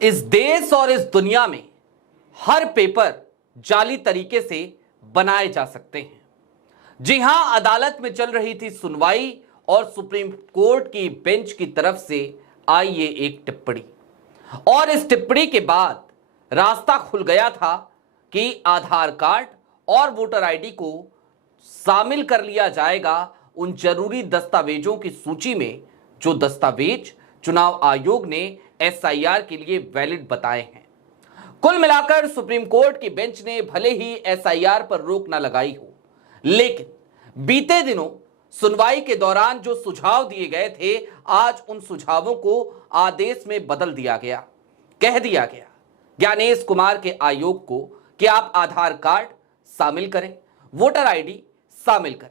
इस देश और इस दुनिया में हर पेपर जाली तरीके से बनाए जा सकते हैं। जी हां, अदालत में चल रही थी सुनवाई और सुप्रीम कोर्ट की बेंच की तरफ से आई ये एक टिप्पणी, और इस टिप्पणी के बाद रास्ता खुल गया था कि आधार कार्ड और वोटर आईडी को शामिल कर लिया जाएगा उन जरूरी दस्तावेजों की सूची में जो दस्तावेज चुनाव आयोग ने एसआईआर के लिए वैलिड बताए हैं। कुल मिलाकर सुप्रीम कोर्ट की बेंच ने भले ही एसआईआर पर रोक न लगाई हो, लेकिन बीते दिनों सुनवाई के दौरान जो सुझाव दिए गए थे, आज उन सुझावों को आदेश में बदल दिया गया। कह दिया गया ज्ञानेश कुमार के आयोग को कि आप आधार कार्ड शामिल करें, वोटर आईडी शामिल करें।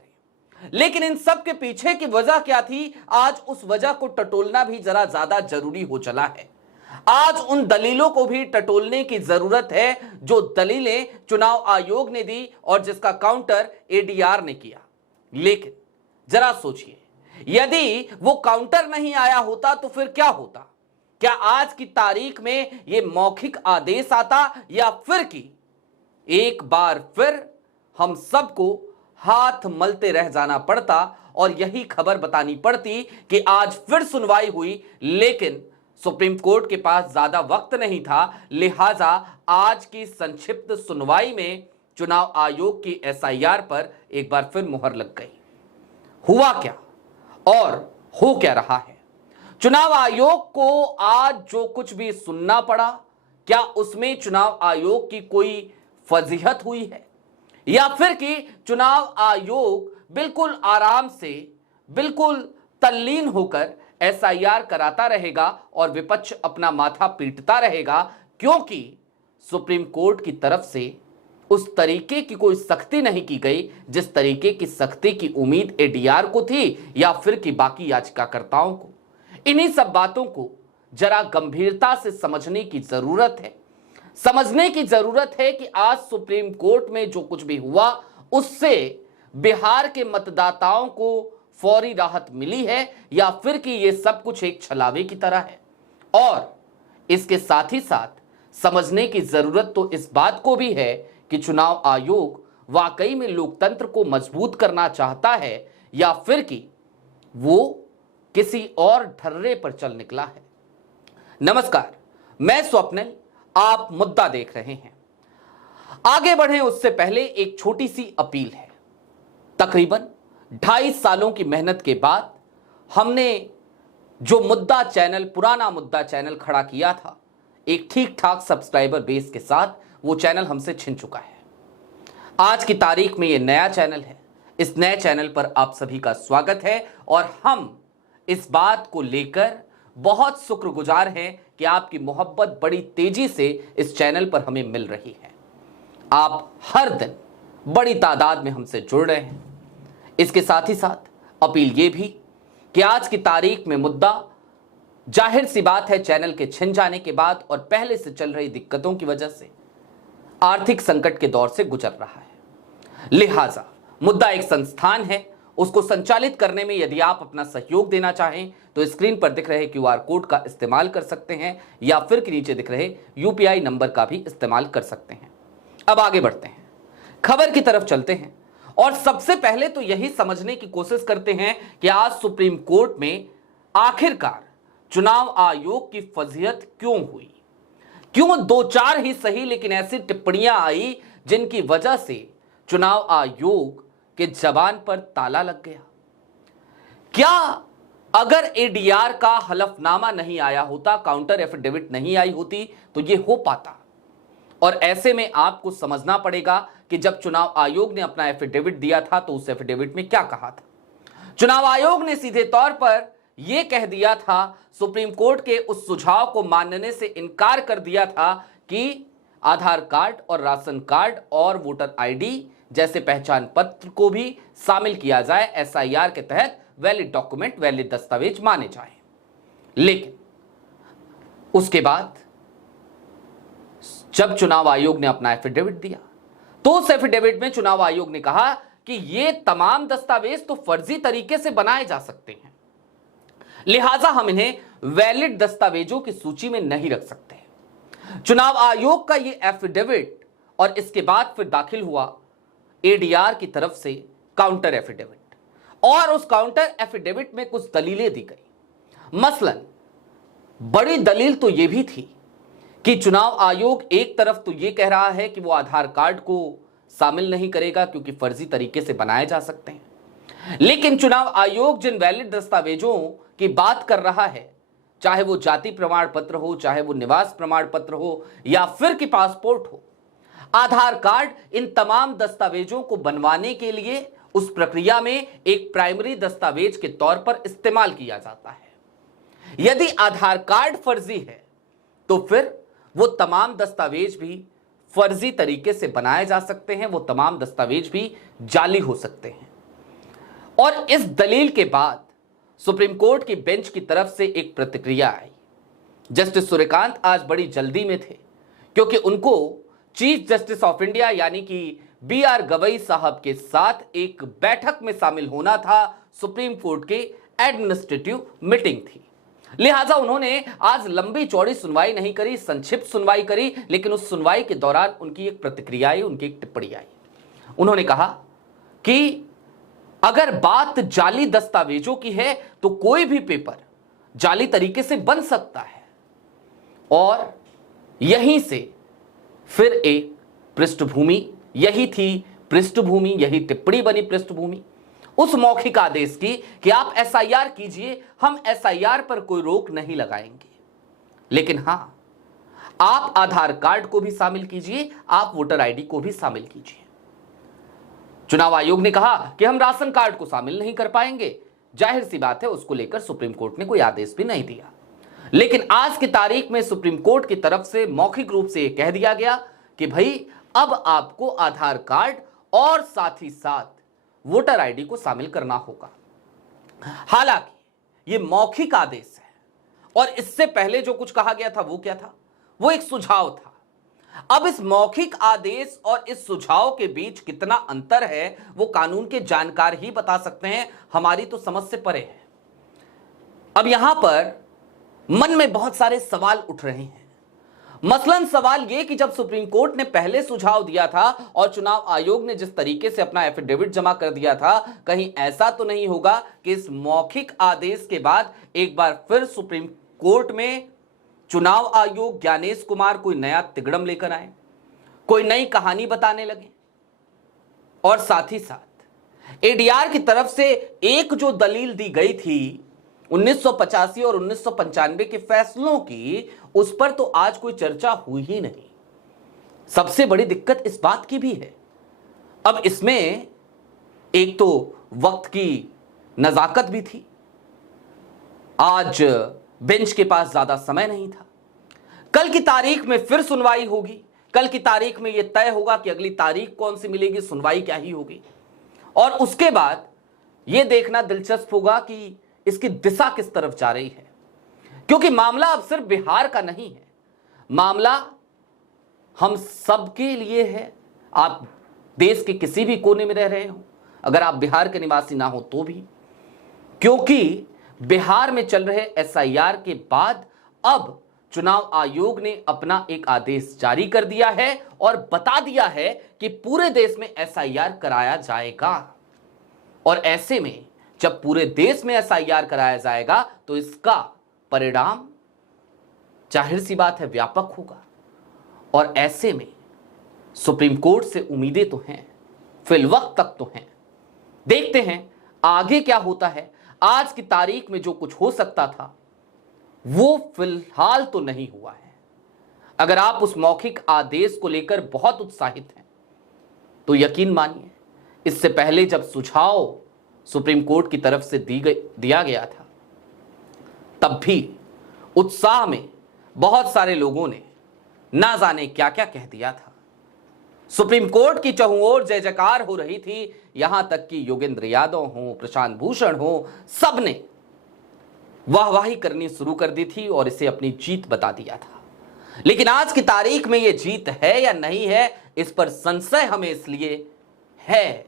लेकिन इन सब के पीछे की वजह क्या थी, आज उस वजह को टटोलना भी जरा ज्यादा जरूरी हो चला है। आज उन दलीलों को भी टटोलने की जरूरत है जो दलीलें चुनाव आयोग ने दी और जिसका काउंटर एडीआर ने किया। लेकिन जरा सोचिए, यदि वो काउंटर नहीं आया होता तो फिर क्या होता? क्या आज की तारीख में ये मौखिक आदेश आता, या फिर कि एक बार फिर हम सबको हाथ मलते रह जाना पड़ता और यही खबर बतानी पड़ती कि आज फिर सुनवाई हुई, लेकिन सुप्रीम कोर्ट के पास ज्यादा वक्त नहीं था, लिहाजा आज की संक्षिप्त सुनवाई में चुनाव आयोग की एसआईआर पर एक बार फिर मुहर लग गई। हुआ क्या और हो क्या रहा है? चुनाव आयोग को आज जो कुछ भी सुनना पड़ा, क्या उसमें चुनाव आयोग की कोई फजीहत हुई है, या फिर कि चुनाव आयोग बिल्कुल आराम से, बिल्कुल तल्लीन होकर एसआईआर कराता रहेगा और विपक्ष अपना माथा पीटता रहेगा क्योंकि सुप्रीम कोर्ट की तरफ से उस तरीके की कोई सख्ती नहीं की गई जिस तरीके की सख्ती की उम्मीद एडीआर को थी या फिर कि बाकी याचिकाकर्ताओं को? इन्हीं सब बातों को जरा गंभीरता से समझने की जरूरत है। समझने की जरूरत है कि आज सुप्रीम कोर्ट में जो कुछ भी हुआ उससे बिहार के मतदाताओं को फौरी राहत मिली है या फिर कि यह सब कुछ एक छलावे की तरह है। और इसके साथ ही साथ समझने की जरूरत तो इस बात को भी है कि चुनाव आयोग वाकई में लोकतंत्र को मजबूत करना चाहता है या फिर कि वो किसी और ढर्रे पर चल निकला है। नमस्कार, मैं स्वप्निल, आप मुद्दा देख रहे हैं। आगे बढ़ें उससे पहले एक छोटी सी अपील है। तकरीबन 2.5 सालों की मेहनत के बाद हमने जो मुद्दा चैनल, पुराना मुद्दा चैनल खड़ा किया था, एक ठीक ठाक सब्सक्राइबर बेस के साथ वो चैनल हमसे छिन चुका है। आज की तारीख में ये नया चैनल है। इस नए चैनल पर आप सभी का स्वागत है और हम इस बात को लेकर बहुत शुक्रगुजार हैं कि आपकी मोहब्बत बड़ी तेजी से इस चैनल पर हमें मिल रही है। आप हर दिन बड़ी तादाद में हमसे जुड़ रहे हैं। इसके साथ ही साथ अपील ये भी कि आज की तारीख में मुद्दा, जाहिर सी बात है, चैनल के छिन जाने के बाद और पहले से चल रही दिक्कतों की वजह से आर्थिक संकट के दौर से गुजर रहा है। लिहाजा मुद्दा एक संस्थान है, उसको संचालित करने में यदि आप अपना सहयोग देना चाहें तो स्क्रीन पर दिख रहे क्यूआर कोड का इस्तेमाल कर सकते हैं या फिर कि नीचे दिख रहे यूपीआई नंबर का भी इस्तेमाल कर सकते हैं। अब आगे बढ़ते हैं, खबर की तरफ चलते हैं और सबसे पहले तो यही समझने की कोशिश करते हैं कि आज सुप्रीम कोर्ट में आखिरकार चुनाव आयोग की फजीहत क्यों हुई। क्यों 2-4 ही सही लेकिन ऐसी टिप्पणियां आई जिनकी वजह से चुनाव आयोग के जबान पर ताला लग गया। क्या अगर एडीआर का हलफनामा नहीं आया होता, काउंटर एफिडेविट नहीं आई होती तो यह हो पाता? और ऐसे में आपको समझना पड़ेगा कि जब चुनाव आयोग ने अपना एफिडेविट दिया था तो उस एफिडेविट में क्या कहा था। चुनाव आयोग ने सीधे तौर पर यह कह दिया था, सुप्रीम कोर्ट के उस सुझाव को मानने से इनकार कर दिया था कि आधार कार्ड और राशन कार्ड और वोटर आईडी जैसे पहचान पत्र को भी शामिल किया जाए, एसआईआर के तहत वैलिड डॉक्यूमेंट, वैलिड दस्तावेज माने जाएं। लेकिन उसके बाद जब चुनाव आयोग ने अपना एफिडेविट दिया तो उस एफिडेविट में चुनाव आयोग ने कहा कि ये तमाम दस्तावेज तो फर्जी तरीके से बनाए जा सकते हैं, लिहाजा हम इन्हें वैलिड दस्तावेजों की सूची में नहीं रख सकते। चुनाव आयोग का ये एफिडेविट और इसके बाद फिर दाखिल हुआ एडीआर की तरफ से काउंटर एफिडेविट, और उस काउंटर एफिडेविट में कुछ दलीलें दी गई। मसलन बड़ी दलील तो यह भी थी कि चुनाव आयोग एक तरफ तो यह कह रहा है कि वो आधार कार्ड को शामिल नहीं करेगा क्योंकि फर्जी तरीके से बनाए जा सकते हैं, लेकिन चुनाव आयोग जिन वैलिड दस्तावेजों की बात कर रहा है, चाहे वो जाति प्रमाण पत्र हो, चाहे वो निवास प्रमाण पत्र हो, या फिर कि पासपोर्ट हो, आधार कार्ड इन तमाम दस्तावेजों को बनवाने के लिए उस प्रक्रिया में एक प्राइमरी दस्तावेज के तौर पर इस्तेमाल किया जाता है। यदि आधार कार्ड फर्जी है तो फिर वो तमाम दस्तावेज भी फर्जी तरीके से बनाए जा सकते हैं, वो तमाम दस्तावेज भी जाली हो सकते हैं। और इस दलील के बाद सुप्रीम कोर्ट की बेंच की तरफ से एक प्रतिक्रिया आई। जस्टिस सूर्यकांत आज बड़ी जल्दी में थे क्योंकि उनको चीफ जस्टिस ऑफ इंडिया यानी कि BR गवई साहब के साथ एक बैठक में शामिल होना था। सुप्रीम कोर्ट की एडमिनिस्ट्रेटिव मीटिंग थी, लिहाजा उन्होंने आज लंबी चौड़ी सुनवाई नहीं करी, संक्षिप्त सुनवाई करी, लेकिन उस सुनवाई के दौरान उनकी एक प्रतिक्रिया आई, उनकी एक टिप्पणी आई। उन्होंने कहा कि अगर बात जाली दस्तावेजों की है तो कोई भी पेपर जाली तरीके से बन सकता है, और यहीं से फिर एक पृष्ठभूमि, यही थी पृष्ठभूमि, यही टिप्पणी बनी पृष्ठभूमि उस मौखिक आदेश की कि आप SIR कीजिए, हम SIR पर कोई रोक नहीं लगाएंगे, लेकिन हां, आप आधार कार्ड को भी शामिल कीजिए, आप वोटर ID को भी शामिल कीजिए। चुनाव आयोग ने कहा कि हम राशन कार्ड को शामिल नहीं कर पाएंगे। जाहिर सी बात है, उसको लेकर सुप्रीम कोर्ट ने कोई आदेश भी नहीं दिया, लेकिन आज की तारीख में सुप्रीम कोर्ट की तरफ से मौखिक रूप से यह कह दिया गया कि भाई अब आपको आधार कार्ड और साथ ही साथ वोटर ID को शामिल करना होगा। हालांकि यह मौखिक आदेश है, और इससे पहले जो कुछ कहा गया था वो क्या था? वो एक सुझाव था। अब इस मौखिक आदेश और इस सुझाव के बीच कितना अंतर है वो कानून के जानकार ही बता सकते हैं, हमारी तो समझ से परे है। अब यहां पर मन में बहुत सारे सवाल उठ रहे हैं। मसलन सवाल यह कि जब सुप्रीम कोर्ट ने पहले सुझाव दिया था और चुनाव आयोग ने जिस तरीके से अपना एफिडेविट जमा कर दिया था, कहीं ऐसा तो नहीं होगा कि इस मौखिक आदेश के बाद एक बार फिर सुप्रीम कोर्ट में चुनाव आयोग ज्ञानेश कुमार कोई नया तिगड़म लेकर आए, कोई नई कहानी बताने लगे। और साथ ही साथ एडीआर की तरफ से एक जो दलील दी गई थी 1985 और 1995 के फैसलों की, उस पर तो आज कोई चर्चा हुई ही नहीं। सबसे बड़ी दिक्कत इस बात की भी है, अब इसमें एक तो वक्त की नजाकत भी थी, आज बेंच के पास ज्यादा समय नहीं था। कल की तारीख में फिर सुनवाई होगी, कल की तारीख में यह तय होगा कि अगली तारीख कौन सी मिलेगी, सुनवाई क्या ही होगी, और उसके बाद यह देखना दिलचस्प होगा कि इसकी दिशा किस तरफ जा रही है। क्योंकि मामला अब सिर्फ बिहार का नहीं है, मामला हम सबके लिए है। आप देश के किसी भी कोने में रह रहे हो, अगर आप बिहार के निवासी ना हो तो भी, क्योंकि बिहार में चल रहे SIR के बाद अब चुनाव आयोग ने अपना एक आदेश जारी कर दिया है और बता दिया है कि पूरे देश में SIR कराया जाएगा। और ऐसे में जब पूरे देश में SIR कराया जाएगा तो इसका परिणाम जाहिर सी बात है व्यापक होगा। और ऐसे में सुप्रीम कोर्ट से उम्मीदें तो हैं, फिलवक्त तक तो हैं। देखते हैं आगे क्या होता है। आज की तारीख में जो कुछ हो सकता था वो फिलहाल तो नहीं हुआ है। अगर आप उस मौखिक आदेश को लेकर बहुत उत्साहित हैं तो यकीन मानिए, इससे पहले जब सुझाव सुप्रीम कोर्ट की तरफ से दिया गया था, तब भी उत्साह में बहुत सारे लोगों ने ना जाने क्या क्या कह दिया था। सुप्रीम कोर्ट की चहुं ओर जय जयकार हो रही थी, यहां तक कि योगेंद्र यादव हो, प्रशांत भूषण हो, सबने वाहवाही करनी शुरू कर दी थी और इसे अपनी जीत बता दिया था। लेकिन आज की तारीख में यह जीत है या नहीं है, इस पर संशय हमें इसलिए है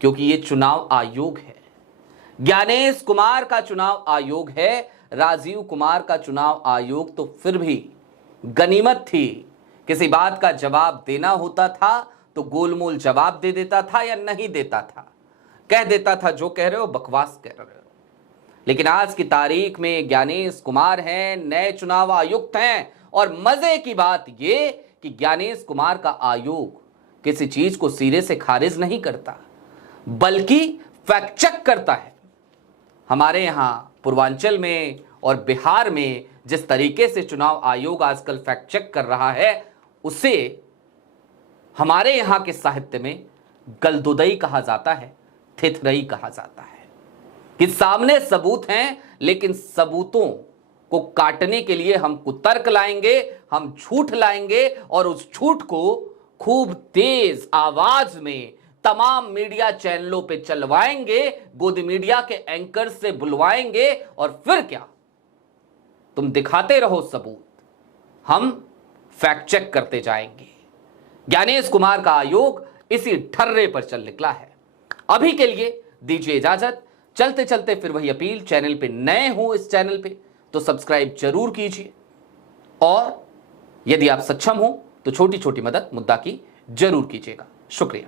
क्योंकि यह चुनाव आयोग है। ज्ञानेश कुमार का चुनाव आयोग है, राजीव कुमार का चुनाव आयोग तो फिर भी गनीमत थी। किसी बात का जवाब देना होता था तो गोलमोल जवाब दे देता था या नहीं देता था, कह देता था जो कह रहे हो बकवास कह रहे हो। लेकिन आज की तारीख में ज्ञानेश कुमार हैं, नए चुनाव आयुक्त हैं, और मजे की बात यह कि ज्ञानेश कुमार का आयोग किसी चीज को सिरे से खारिज नहीं करता बल्कि फैक्ट चेक करता है। हमारे यहां पूर्वांचल में और बिहार में जिस तरीके से चुनाव आयोग आजकल फैक्ट चेक कर रहा है, उसे हमारे यहां के साहित्य में गलदुदई कहा जाता है, थिथरई कहा जाता है कि सामने सबूत हैं लेकिन सबूतों को काटने के लिए हम कुतर्क लाएंगे, हम झूठ लाएंगे और उस झूठ को खूब तेज आवाज में तमाम मीडिया चैनलों पे चलवाएंगे, गोद मीडिया के एंकर से बुलवाएंगे, और फिर क्या, तुम दिखाते रहो सबूत, हम फैक्ट चेक करते जाएंगे। ज्ञानेश कुमार का आयोग इसी ठर्रे पर चल निकला है। अभी के लिए दीजिए इजाजत। चलते चलते फिर वही अपील, चैनल पे नए हो इस चैनल पे तो सब्सक्राइब जरूर कीजिए, और यदि आप सक्षम हो तो छोटी छोटी मदद मुद्दा की जरूर कीजिएगा। शुक्रिया।